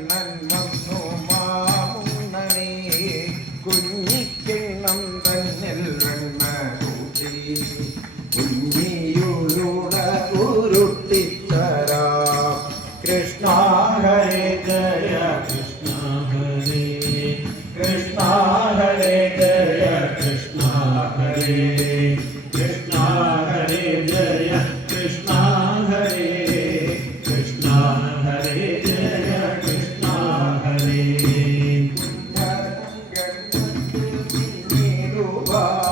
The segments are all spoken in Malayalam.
நன் 아.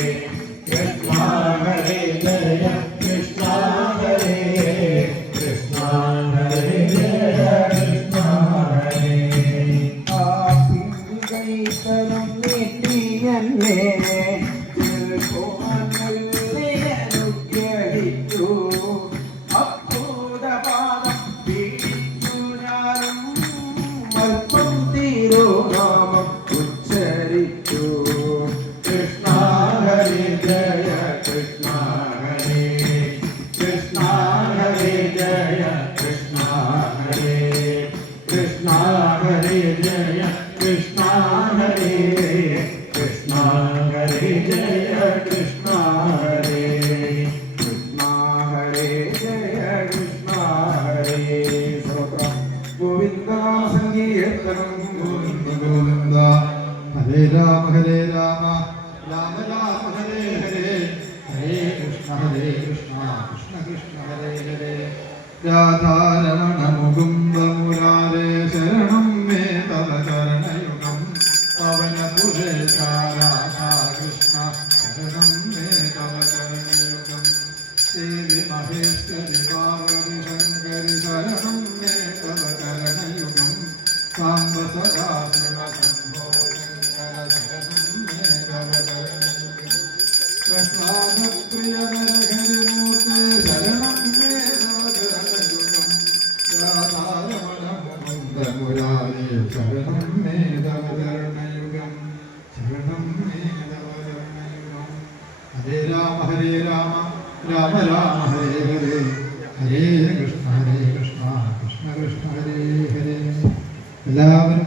ഉച്ചരിച്ചു. കൃഷ്ണ ഹരി ജയ കൃഷ്ണ ഹരേ കൃഷ്ണ ഹരി ജയ കൃഷ്ണ ഹരേ കൃഷ്ണ ഹരി ജയ കൃഷ്ണ ഹരേ കൃഷ്ണ ഹരി ജയ കൃഷ്ണ ഹരേ കൃഷ്ണ ഹരേ ജയ കൃഷ്ണ ഹരേ ഗോവിന്ദ ഹരേ രാമ ഹരേ രാമ രാമ രാമ ഹരേ ഹരേ ഹരേ കൃഷ്ണ ഹരേ കൃഷ്ണ കൃഷ്ണ കൃഷ്ണ ഹരേ ഹരേ. രാധാരമണ മുകുന്ദ മുരാരേ ശരണം മേ തവ ചരണയുഗം പവന ശരണം മേ തവ ചരണയുഗം ശരണം മേ തവ ചരണയുഗം ഹരേ രാമ ഹരേ രാമ രാമ രാമ ഹരേ ഹരേ ഹരേ കൃഷ്ണ കൃഷ്ണ കൃഷ്ണ ഹരേ ഹരേ എല്ലാവരും